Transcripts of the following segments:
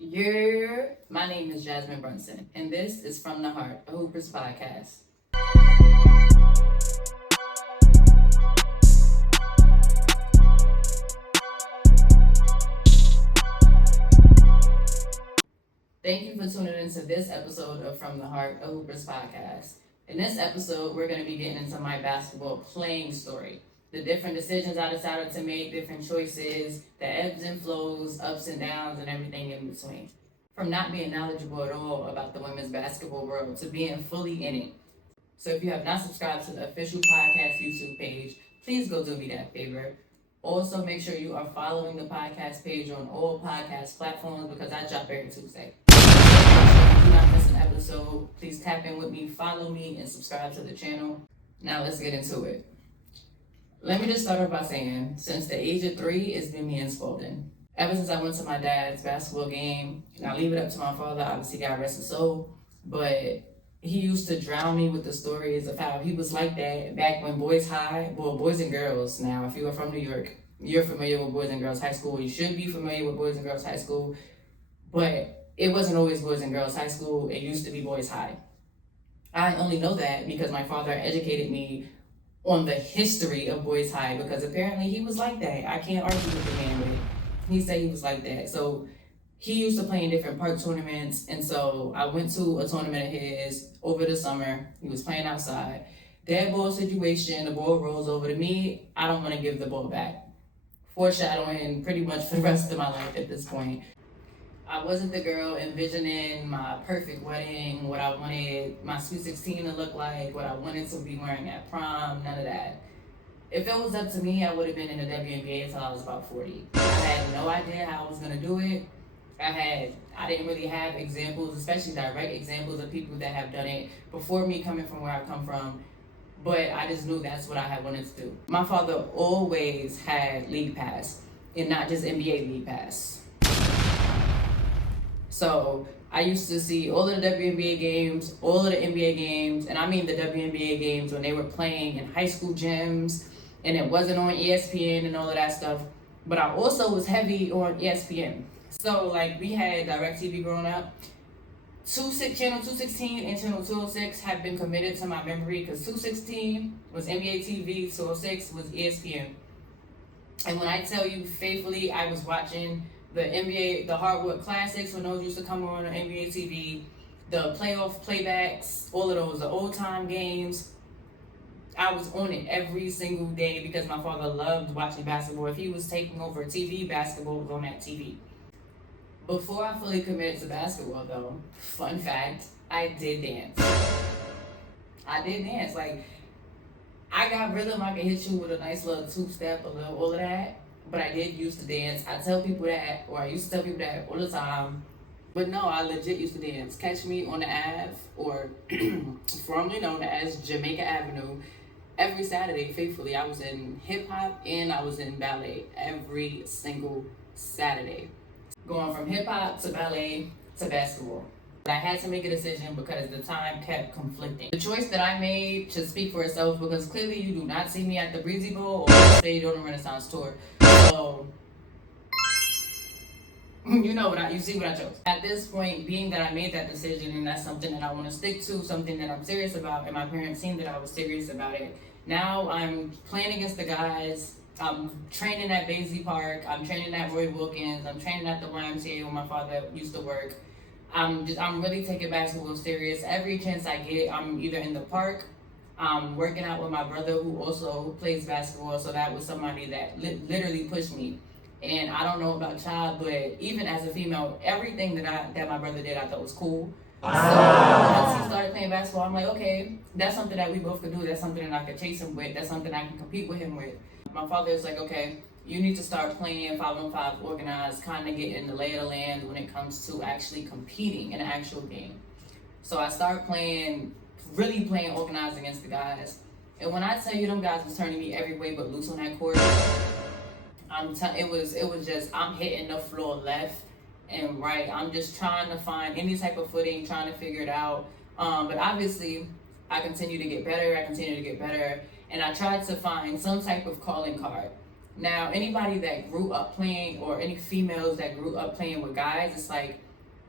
My name is Jasmine Brunson, and this is From the Heart, a Hoopers podcast. Thank you for tuning into this episode of From the Heart, a Hoopers podcast. In this episode, we're going to be getting into my basketball playing story. The different decisions I decided to make, different choices, the ebbs and flows, ups and downs, and everything in between. From not being knowledgeable at all about the women's basketball world to being fully in it. So if you have not subscribed to the official podcast YouTube page, please go do me that favor. Also, make sure you are following the podcast page on all podcast platforms because I drop every Tuesday. Do not miss an episode. Please tap in with me, follow me, and subscribe to the channel. Now let's get into it. Let me just start off by saying, since the age of 3, it's been me and Spalding. Ever since I went to my dad's basketball game, and I leave it up to my father, obviously God rest his soul, but he used to drown me with the stories of how he was like that back when Boys and Girls, now if you are from New York, you're familiar with Boys and Girls High School, you should be familiar with Boys and Girls High School, but it wasn't always Boys and Girls High School, it used to be Boys High. I only know that because my father educated me on the history of Boys High, because apparently he was like that. I can't argue with the man, but he said he was like that. So he used to play in different park tournaments, and so I went to a tournament of his over the summer. He was playing outside. Dead ball situation, the ball rolls over to me. I don't want to give the ball back. Foreshadowing pretty much for the rest of my life at this point. I wasn't the girl envisioning my perfect wedding, what I wanted my Sweet 16 to look like, what I wanted to be wearing at prom, none of that. If it was up to me, I would have been in the WNBA until I was about 40. I had no idea how I was going to do it. I didn't really have examples, especially direct examples of people that have done it before me coming from where I come from. But I just knew that's what I had wanted to do. My father always had league pass, and not just NBA league pass. So I used to see all of the WNBA games, all of the NBA games, and I mean the WNBA games when they were playing in high school gyms, and it wasn't on ESPN and all of that stuff. But I also was heavy on ESPN. So like we had DirecTV growing up. Channel 216 and Channel 206 have been committed to my memory because 216 was NBA TV, 206 was ESPN. And when I tell you faithfully, I was watching the NBA, the Hardwood Classics when those used to come on NBA TV, the playoff playbacks, all of those, the old time games. I was on it every single day because my father loved watching basketball. If he was taking over TV, basketball was on that TV. Before I fully committed to basketball though, fun fact, I did dance. Like, I got rhythm, I could hit you with a nice little two-step, a little all of that. But I did used to dance. I used to tell people that all the time. But no, I legit used to dance. Catch me on the Ave, or formerly known as Jamaica Avenue, every Saturday, faithfully. I was in hip hop and I was in ballet every single Saturday. Going from hip hop to ballet to basketball. I had to make a decision because the time kept conflicting. The choice that I made should speak for itself because clearly you do not see me at the Breezy Bowl or the stage on the Renaissance Tour. So, you see what I chose. At this point, being that I made that decision and that's something that I want to stick to, something that I'm serious about, and my parents seen that I was serious about it, now I'm playing against the guys. I'm training at Baisley Park. I'm training at Roy Wilkins. I'm training at the YMCA where my father used to work. I'm really taking basketball serious. Every chance I get, I'm either in the park, working out with my brother who plays basketball. So that was somebody that literally pushed me. And I don't know about child, but even as a female, everything that my brother did, I thought was cool. So once he started playing basketball, I'm like, okay, that's something that we both could do. That's something that I could chase him with. That's something I can compete with him with. My father is like, okay, you need to start playing 5-on-5 organized, kind of get in the lay of the land when it comes to actually competing in an actual game. So I started really playing organized against the guys. And when I tell you them guys was turning me every way but loose on that court, it was just, I'm hitting the floor left and right. I'm just trying to find any type of footing, trying to figure it out. But obviously, I continue to get better, and I tried to find some type of calling card. Now, anybody that grew up playing, or any females that grew up playing with guys, it's like,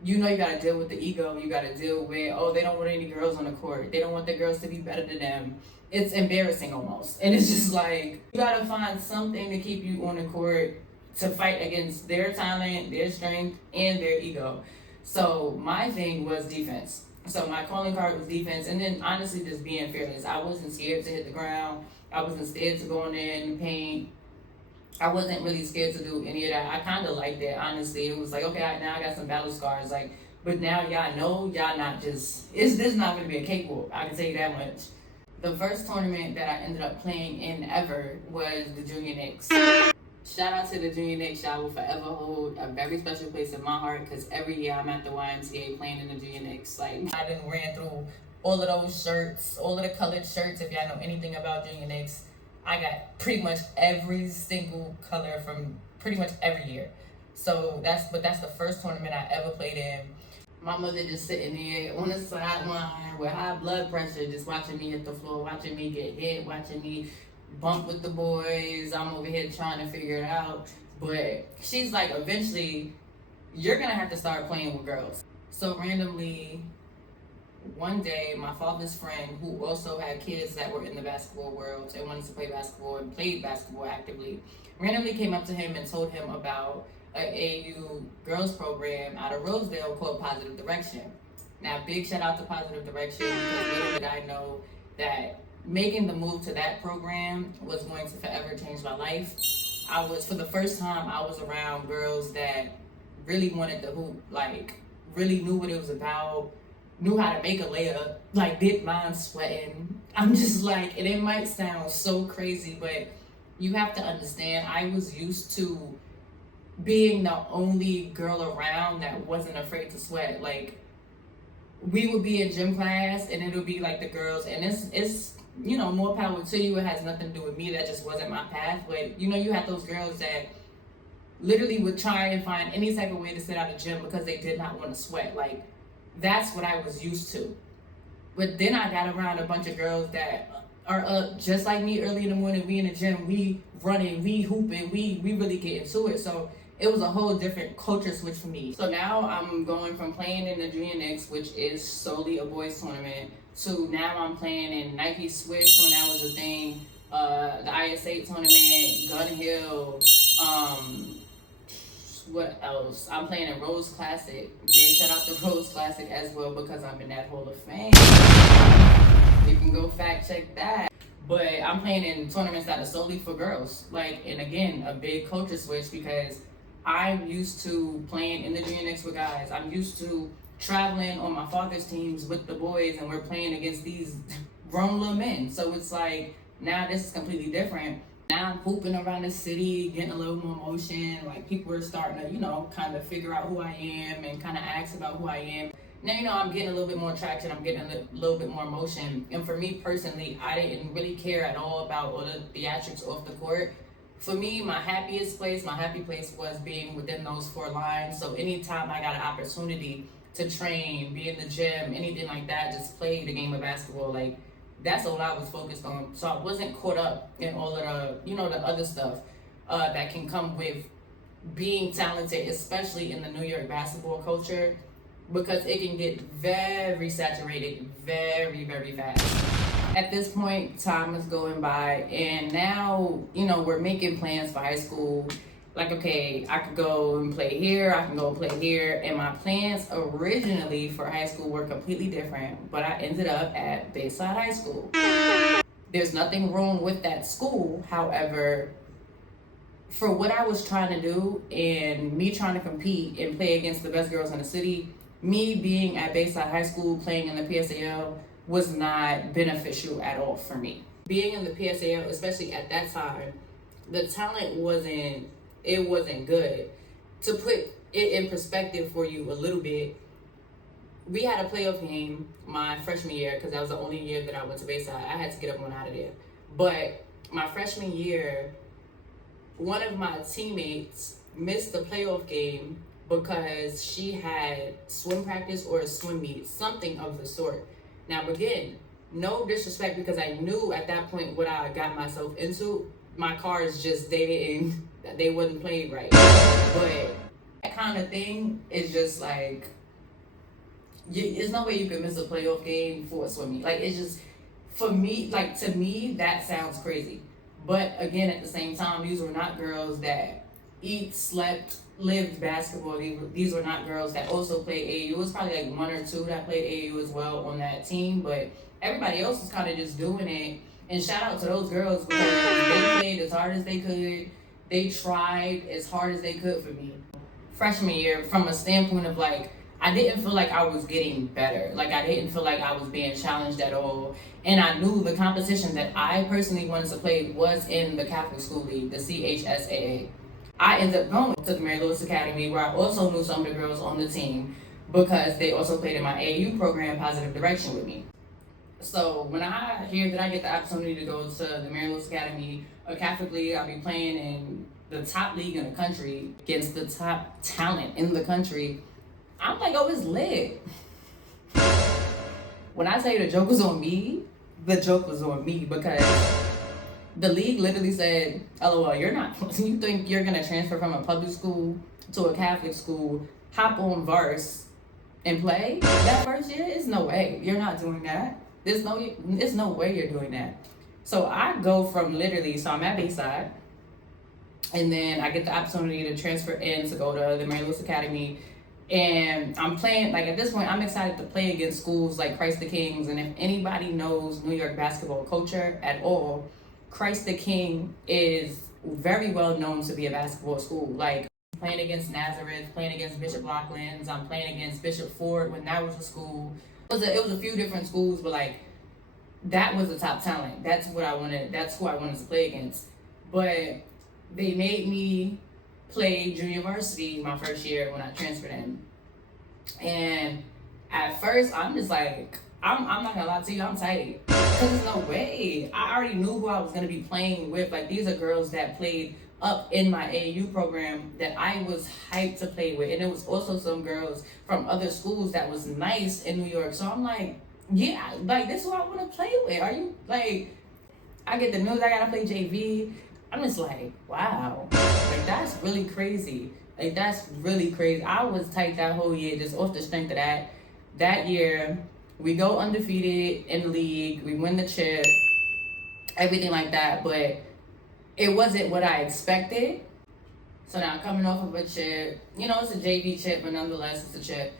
you gotta deal with the ego. You gotta deal with, oh, they don't want any girls on the court. They don't want the girls to be better than them. It's embarrassing almost. And it's just like, you gotta find something to keep you on the court to fight against their talent, their strength, and their ego. So my thing was defense. So my calling card was defense, and then honestly just being fearless. I wasn't scared to hit the ground. I wasn't scared to go in there and paint. I wasn't really scared to do any of that. I kind of liked it, honestly. It was like, okay, now I got some battle scars. Like, but now y'all know y'all not just, this not going to be a cakewalk. I can tell you that much. The first tournament that I ended up playing in ever was the Junior Knicks. Shout out to the Junior Knicks. Y'all will forever hold a very special place in my heart, because every year I'm at the YMCA playing in the Junior Knicks. Like, I done ran through all of those shirts, all of the colored shirts. If y'all know anything about Junior Knicks, I got pretty much every single color from pretty much every year. So that's the first tournament I ever played in. My mother just sitting there on the sideline with high blood pressure, just watching me hit the floor, watching me get hit, watching me bump with the boys. I'm over here trying to figure it out. But she's like, eventually, you're gonna have to start playing with girls. So randomly, one day, my father's friend, who also had kids that were in the basketball world and wanted to play basketball and played basketball actively, randomly came up to him and told him about an AAU girls program out of Rosedale called Positive Direction. Now, big shout out to Positive Direction, because little did I know that making the move to that program was going to forever change my life. For the first time, I was around girls that really wanted to hoop, like, really knew what it was about, knew how to make a layup, like, didn't mind sweating. I'm just like, and it might sound so crazy, but you have to understand, I was used to being the only girl around that wasn't afraid to sweat. Like, we would be in gym class and it'll be like the girls, and it's more power to you. It has nothing to do with me. That just wasn't my path. But you had those girls that literally would try and find any type of way to sit out of gym because they did not want to sweat. Like, that's what I was used to. But then I got around a bunch of girls that are up just like me early in the morning. We in the gym, we running, we hooping, we really get into it. So it was a whole different culture switch for me. So now I'm going from playing in the Junior Knicks, which is solely a boys tournament, to now I'm playing in Nike Swish when that was a thing, the ISA tournament, Gun Hill, what else? I'm playing in Rose Classic. Big shout out to Rose Classic as well, because I'm in that Hall of Fame. You can go fact check that. But I'm playing in tournaments that are solely for girls. Like, and again, a big culture switch, because I'm used to playing in the Junior Knicks with guys. I'm used to traveling on my father's teams with the boys, and we're playing against these grown little men. So it's like, now this is completely different. Now I'm hooping around the city, getting a little more motion. Like, people are starting to, kind of figure out who I am and kind of ask about who I am. Now, I'm getting a little bit more traction. I'm getting a little bit more motion. And for me personally, I didn't really care at all about all the theatrics off the court. For me, my happy place was being within those four lines. So anytime I got an opportunity to train, be in the gym, anything like that, just play the game of basketball, like, that's all I was focused on. So I wasn't caught up in all of the, the other stuff that can come with being talented, especially in the New York basketball culture, because it can get very saturated very, very fast. At this point, time is going by, and now, we're making plans for high school. Like, okay, I could go and play here, I can go and play here, and my plans originally for high school were completely different, but I ended up at Bayside High School. There's nothing wrong with that school, however, for what I was trying to do and me trying to compete and play against the best girls in the city, me being at Bayside High School playing in the PSAL was not beneficial at all for me. Being in the PSAL, especially at that time, the talent wasn't good. To put it in perspective for you a little bit, we had a playoff game my freshman year, because that was the only year that I went to Bayside. I had to get up and out of there. But my freshman year, one of my teammates missed the playoff game because she had swim practice or a swim meet, something of the sort. Now, again, no disrespect, because I knew at that point what I got myself into. my cards just they wasn't played right. But that kind of thing is just like, there's no way you can miss a playoff game for a swimming. Like, it's just, for me, like, to me, that sounds crazy. But again, at the same time, these were not girls that eat, slept, lived basketball. These were not girls that also played AAU. It was probably like one or two that played AAU as well on that team, but everybody else was kind of just doing it. And shout out to those girls, because they played as hard as they could. They tried as hard as they could for me. Freshman year, from a standpoint of like, I didn't feel like I was getting better. Like, I didn't feel like I was being challenged at all. And I knew the competition that I personally wanted to play was in the Catholic School League, the CHSAA. I ended up going to the Mary Louis Academy, where I also knew some of the girls on the team, because they also played in my AAU program, Positive Direction, with me. So when I hear that I get the opportunity to go to the Mary Louis Academy, a Catholic league, I'll be playing in the top league in the country against the top talent in the country, I'm like, oh, it's lit. When I tell you the joke was on me, the joke was on me, because the league literally said, LOL, you think you're gonna transfer from a public school to a Catholic school, hop on Vars and play that first year? It's no way. You're not doing that. There's no way you're doing that. So I go from literally, so I'm at Bayside, and then I get the opportunity to transfer in to go to the Mary Louis Academy. And I'm playing, like, at this point, I'm excited to play against schools like Christ the Kings. And if anybody knows New York basketball culture at all, Christ the King is very well known to be a basketball school. Like, playing against Nazareth, playing against Bishop Locklands, I'm playing against Bishop Ford when that was a school. It was a few different schools, but like, that was the top talent. That's who I wanted to play against. But they made me play junior varsity my first year when I transferred in. And at first, I'm just like, I'm not gonna lie to you, I'm tight. Because there's no way. I already knew who I was gonna be playing with. Like, these are girls that played up in my AAU program that I was hyped to play with. And there was also some girls from other schools that was nice in New York. So I'm like, yeah, like, this is who I wanna play with. Are you, like, I get the news I gotta play JV. I'm just like, wow, like, that's really crazy. Like, that's really crazy. I was tight that whole year just off the strength of that. That year, we go undefeated in the league. We win the chip, everything like that. But it wasn't what I expected. So now coming off of a chip, it's a JV chip, but nonetheless, it's a chip.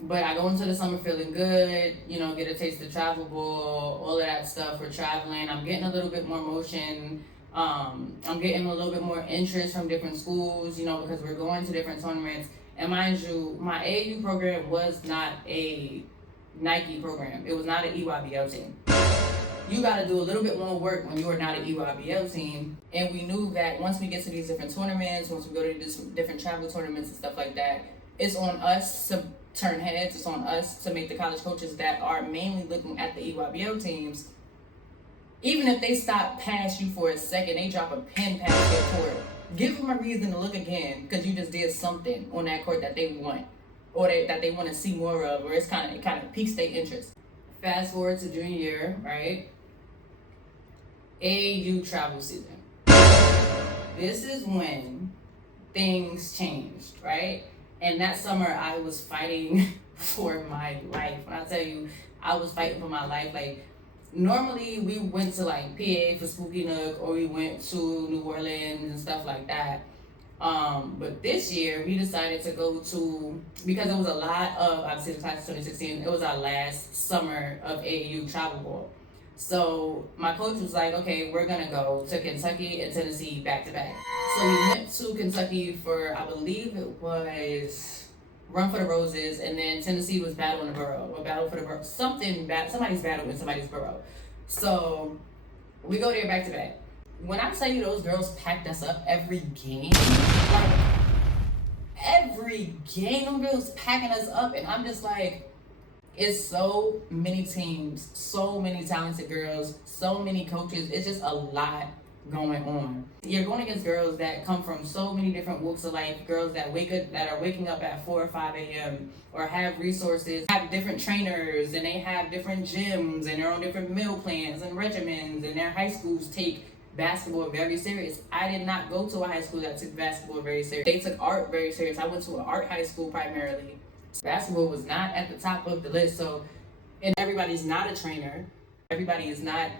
But I go into the summer feeling good, get a taste of travel ball, all of that stuff. We're traveling. I'm getting a little bit more motion. I'm getting a little bit more interest from different schools, because we're going to different tournaments. And mind you, my AAU program was not a Nike program. It was not an EYBL team. You got to do a little bit more work when you are not an EYBL team. And we knew that once we get to these different tournaments, once we go to these different travel tournaments and stuff like that, it's on us to turn heads. It's on us to make the college coaches that are mainly looking at the EYBL teams, even if they stop past you for a second, they drop a pin past your court, give them a reason to look again, because you just did something on that court that they want, or that they want to see more of, or it kind of piques their interest. Fast forward to junior year, right? AAU travel season. This is when things changed, right? And that summer, I was fighting for my life. When I tell you, I was fighting for my life. Like, normally we went to like PA for Spooky Nook, or we went to New Orleans and stuff like that. But this year we decided to go to, because it was a lot of, obviously the class of 2016, it was our last summer of AAU travel ball. So my coach was like, okay, we're gonna go to Kentucky and Tennessee back to back. So we went to Kentucky for, I believe it was Run for the Roses, and then Tennessee was Battle in the Borough, or Battle for the Borough, somebody's battle in somebody's borough. So we go there back to back. When I tell you those girls packed us up every game, like, every game, them girls packing us up, and I'm just like, it's so many teams, so many talented girls, so many coaches. It's just a lot going on. You're going against girls that come from so many different walks of life, girls that are waking up at 4 or 5 a.m. or have resources, have different trainers, and they have different gyms, and they're on different meal plans and regimens, and their high schools take basketball very serious. I did not go to a high school that took basketball very serious. They took art very serious. I went to an art high school primarily. Basketball was not at the top of the list. So, and everybody's not a trainer. Everybody is not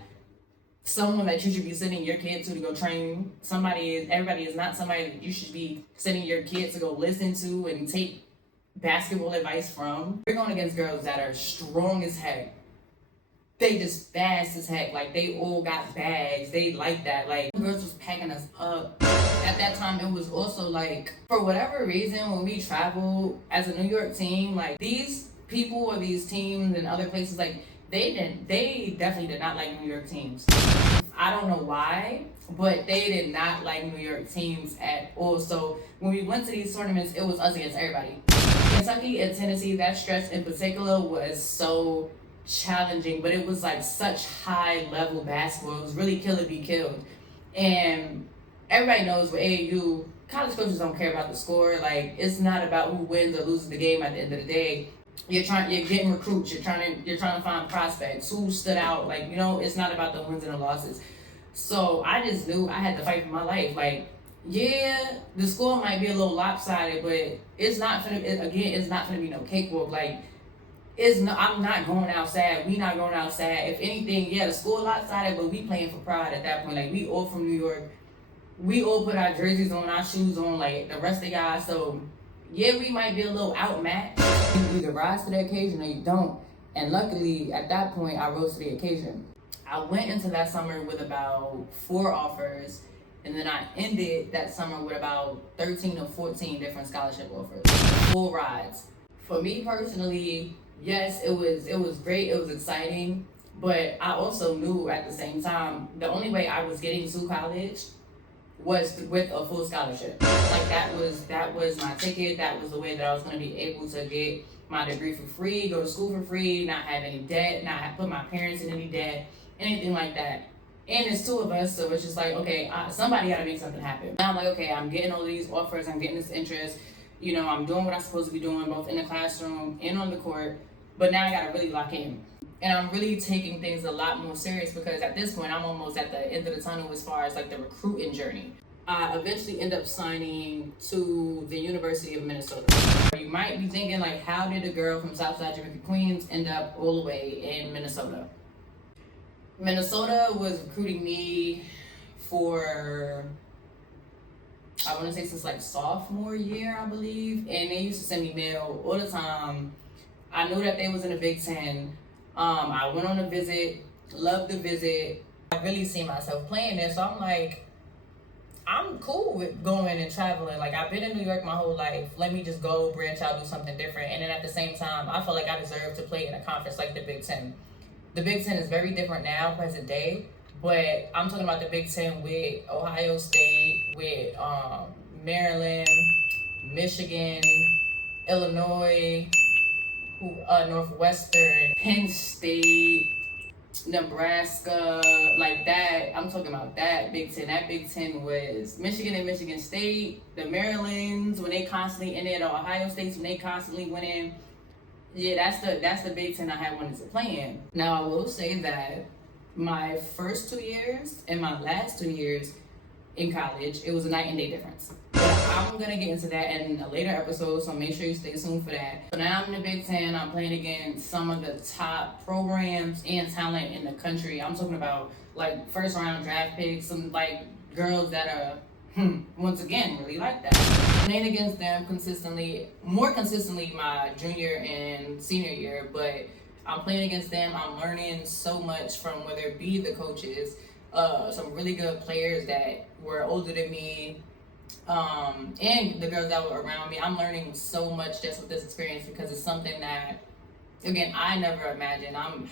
someone that you should be sending your kid to go train. Everybody is not somebody that you should be sending your kid to go listen to and take basketball advice from. We're going against girls that are strong as heck. They just fast as heck. Like, they all got bags. They like that. Like, girls was packing us up. At that time, it was also like, for whatever reason, when we traveled as a New York team, like, these people or these teams and other places, like, they definitely did not like New York teams. I don't know why, but they did not like New York teams at all. So when we went to these tournaments, it was us against everybody. Kentucky and Tennessee, that stretch in particular was so challenging, but it was like such high level basketball. It was really kill or be killed. And everybody knows with AAU, college coaches don't care about the score. Like, it's not about who wins or loses the game at the end of the day. You're getting recruits. You're trying to find prospects who stood out. Like, it's not about the wins and the losses. So I just knew I had to fight for my life. Like, yeah, the score might be a little lopsided, but it's not gonna be no cakewalk. Like, I'm not going outside. We not going outside. If anything, yeah, the score lopsided, but we playing for pride at that point. Like, we all from New York. We all put our jerseys on, our shoes on, like the rest of the guys. So yeah, we might be a little outmatched. You either rise to the occasion or you don't. And luckily, at that point, I rose to the occasion. I went into that summer with about 4 offers, and then I ended that summer with about 13 or 14 different scholarship offers. Full rides. For me personally, yes, it was great, it was exciting, but I also knew at the same time the only way I was getting to college was with a full scholarship. Like, that was my ticket. That was the way that I was going to be able to get my degree for free, go to school for free, not have any debt, not have put my parents in any debt, anything like that. And it's 2 of us, so it's just like, okay, somebody got to make something happen. Now I'm like, okay, I'm getting all these offers, I'm getting this interest, I'm doing what I'm supposed to be doing, both in the classroom and on the court, but now I got to really lock in. And I'm really taking things a lot more serious because at this point, I'm almost at the end of the tunnel as far as like the recruiting journey. I eventually end up signing to the University of Minnesota. You might be thinking, like, how did a girl from Southside Jamaica, Queens end up all the way in Minnesota? Minnesota was recruiting me for, I want to say since like sophomore year, I believe. And they used to send me mail all the time. I knew that they was in the Big Ten. I went on a visit, loved the visit. I really see myself playing there, so I'm like, I'm cool with going and traveling. Like, I've been in New York my whole life. Let me just go, branch out, do something different. And then at the same time, I feel like I deserve to play in a conference like the Big Ten. The Big Ten is very different now, present day, but I'm talking about the Big Ten with Ohio State, with Maryland, Michigan, Illinois, Northwestern, Penn State, Nebraska, like that. I'm talking about that Big Ten. That Big Ten was Michigan and Michigan State, the Marylands when they constantly in it, the Ohio States when they constantly went in. Yeah, that's the Big Ten I had wanted to play in. Now I will say that my first 2 years and my last 2 years in college, it was a night and day difference. But I'm gonna get into that in a later episode, so make sure you stay tuned for that. So now I'm in the Big Ten. I'm playing against some of the top programs and talent in the country. I'm talking about like first round draft picks, some like girls that are once again really like that. Playing against them more consistently my junior and senior year, but I'm playing against them. I'm learning so much from whether it be the coaches, some really good players that were older than me, and the girls that were around me. I'm learning so much just with this experience because it's something that, again, I never imagined. I'm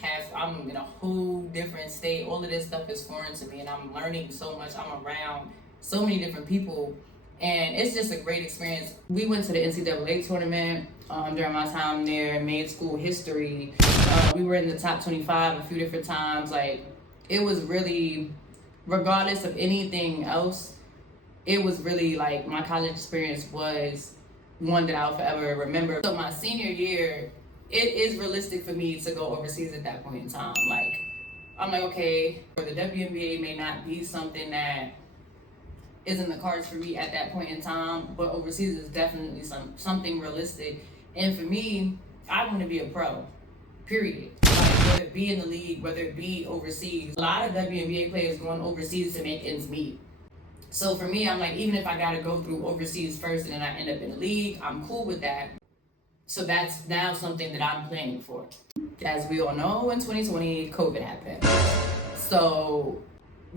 in a whole different state. All of this stuff is foreign to me, and I'm learning so much. I'm around so many different people, and it's just a great experience. We went to the NCAA tournament during my time there, made school history. We were in the top 25 a few different times. Like, it was really, regardless of anything else, it was really like my college experience was one that I'll forever remember. So my senior year, it is realistic for me to go overseas at that point in time. Like, I'm like, okay, the WNBA may not be something that is in the cards for me at that point in time, but overseas is definitely something realistic. And for me, I want to be a pro, period. Like, whether it be in the league, whether it be overseas. A lot of WNBA players going overseas to make ends meet. So for me, I'm like, even if I got to go through overseas first and then I end up in the league, I'm cool with that. So that's now something that I'm planning for. As we all know, in 2020, COVID happened. So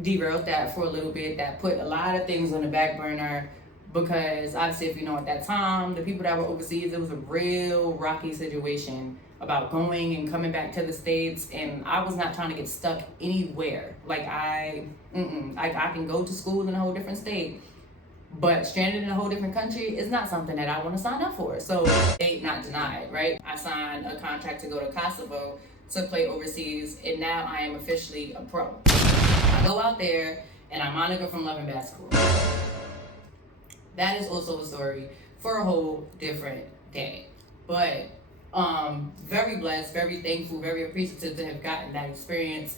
derailed that for a little bit. That put a lot of things on the back burner because obviously, if you know, at that time, the people that were overseas, it was a real rocky situation about going and coming back to the States, and I was not trying to get stuck anywhere. Like I can go to school in a whole different state, but stranded in a whole different country is not something that I want to sign up for. So, not denied, right? I signed a contract to go to Kosovo to play overseas, and now I am officially a pro. I go out there, and I'm Monica from Love and Basketball. That is also a story for a whole different day. But very blessed, very thankful, very appreciative to have gotten that experience.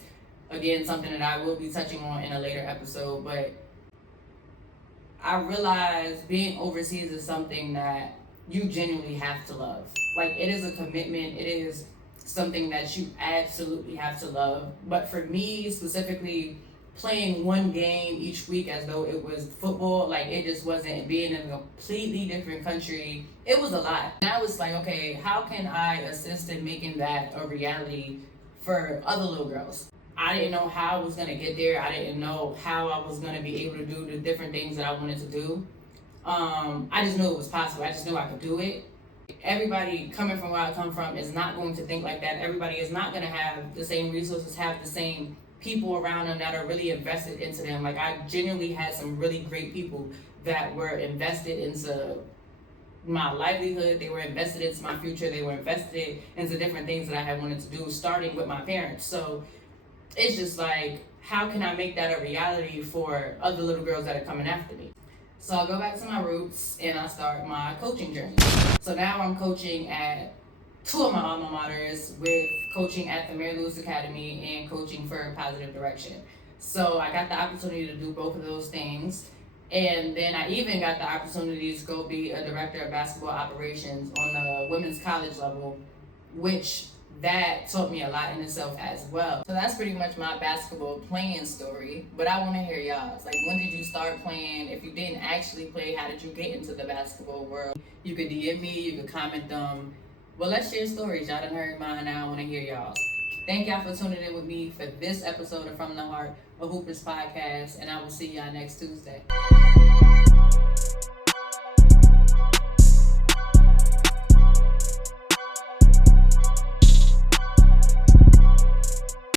Again, something that I will be touching on in a later episode, but I realized being overseas is something that you genuinely have to love. Like, it is a commitment. It is something that you absolutely have to love. But for me specifically, playing one game each week as though it was football, like, it just wasn't. Being in a completely different country, it was a lot. And I was like, okay, how can I assist in making that a reality for other little girls? I didn't know how I was going to get there. I didn't know how I was going to be able to do the different things that I wanted to do. I just knew it was possible. I just knew I could do it. Everybody coming from where I come from is not going to think like that. Everybody is not going to have the same resources, have the same people around them that are really invested into them. Like, I genuinely had some really great people that were invested into my livelihood. They were invested into my future. They were invested into different things that I had wanted to do, starting with my parents. So it's just like, how can I make that a reality for other little girls that are coming after me? So I go back to my roots and I start my coaching journey. So now I'm coaching at two of my alma maters, with coaching at the Mary Lewis Academy and coaching for Positive Direction. So I got the opportunity to do both of those things. And then I even got the opportunity to go be a director of basketball operations on the women's college level, which that taught me a lot in itself as well. So that's pretty much my basketball playing story. But I want to hear y'all's. Like, when did you start playing? If you didn't actually play, how did you get into the basketball world? You could DM me, you could comment them. Well, let's share stories. Y'all done heard mine, now I want to hear y'all's. Thank y'all for tuning in with me for this episode of From the Heart, a Hoopers podcast, and I will see y'all next Tuesday.